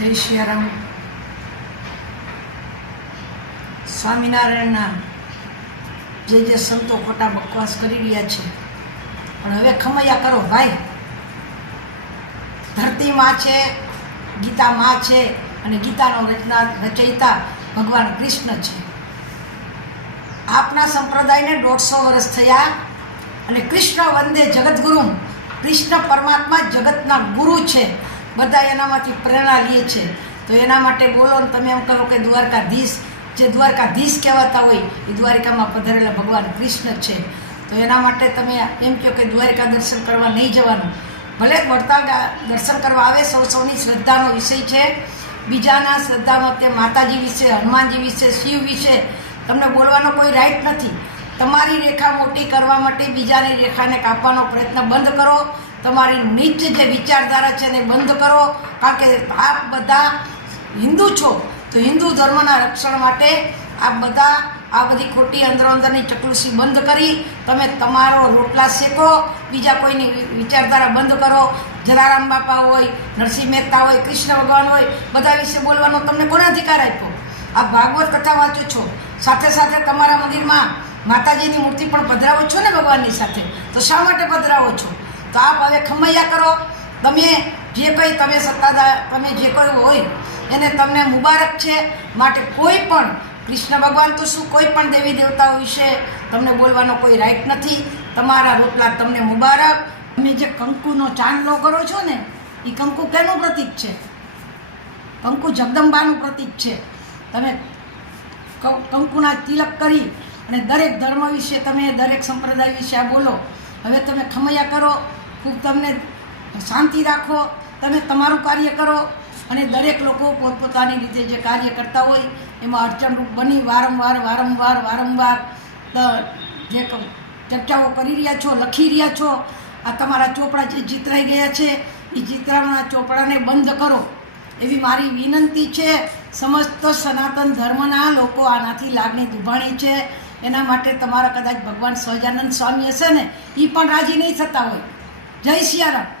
જય સિયારામ સ્વામિનારાયણના જે જે સંતો ખોટા બકવાસ કરી રહ્યા છે, પણ હવે ખમૈયા કરો, ભાઈ. ધરતી માં છે, ગીતા માં છે, અને ગીતાનો રચના રચયિતા ભગવાન કૃષ્ણ છે. આપના સંપ્રદાયને દોઢસો વર્ષ થયા, અને કૃષ્ણ વંદે જગતગુરુ કૃષ્ણ પરમાત્મા જગતના ગુરુ છે. બધા એનામાંથી પ્રેરણા લે છે. તો એના માટે બોલો ને તમે એમ કહો કે દ્વારકાધીશ, જે દ્વારકાધીશ કહેવાતા હોય, એ દ્વારિકામાં પધારેલા ભગવાન કૃષ્ણ છે. તો એના માટે તમે એમ કહો કે દ્વારિકા દર્શન કરવા નહીં જવાનું. ભલે વડતાલ દર્શન કરવા આવે, સૌ સૌની શ્રદ્ધાનો વિષય છે. બીજાના શ્રદ્ધામાં તે માતાજી વિશે, હનુમાનજી વિશે, શિવ વિશે તમને બોલવાનો કોઈ રાઈટ નથી. તમારી રેખા મોટી કરવા માટે બીજાની રેખાને કાપવાનો પ્રયત્ન બંધ કરો. તમારી નીચ જે વિચારધારા છે એને બંધ કરો. કારણ કે આપ બધા હિન્દુ છો, તો હિન્દુ ધર્મના રક્ષણ માટે આ બધા આ બધી ખોટી અંદરો અંદરની ચકલુસી બંધ કરી. તમે તમારો રોટલા શેકો, બીજા કોઈની વિચારધારા બંધ કરો. જલારામ બાપા હોય, નરસિંહ મહેતા હોય, કૃષ્ણ ભગવાન હોય, બધા વિશે બોલવાનો તમને કોને અધિકાર આપ્યો? આ ભાગવત કથા વાંચો છો. સાથે સાથે તમારા મંદિરમાં માતાજીની મૂર્તિ પણ પધરાવો છો ને ભગવાનની સાથે? તો શા માટે પધરાવો છો? તો આપ હવે ખમૈયા કરો. તમે જે કંઈ તમે સત્તાધાર, તમે જે કોઈ હોય, એને તમને મુબારક છે. માટે કોઈ પણ કૃષ્ણ ભગવાન તો શું, કોઈ પણ દેવી દેવતાઓ વિશે તમને બોલવાનો કોઈ રાઈટ નથી. તમારા રોટલા તમને મુબારક. તમે જે કંકુનો ચાંદલો કરો છો ને એ કંકુ કેનું પ્રતીક છે? કંકુ જગદંબાનું પ્રતીક છે. તમે કંકુના તિલક કરી અને દરેક ધર્મ વિશે તમે, દરેક સંપ્રદાય વિશે આ બોલો. હવે તમે ખમૈયા કરો, ખૂબ તમને શાંતિ રાખો, તમે તમારું કાર્ય કરો અને દરેક લોકો પોતપોતાની રીતે જે કાર્ય કરતા હોય, એમાં અડચણરૂપ બની વારંવાર વારંવાર વારંવાર જે ચર્ચાઓ કરી રહ્યા છો, લખી રહ્યા છો. આ તમારા ચોપડા જે જીતરાઈ ગયા છે, એ જીતરાના ચોપડાને બંધ કરો. એવી મારી વિનંતી છે, સમસ્ત સનાતન ધર્મના લોકો આનાથી લાગણી દુભાણી છે. એના માટે તમારા કદાચ ભગવાન સહજાનંદ સ્વામી હશે ને એ પણ રાજી નહીં થતા હોય. જય સિયારામ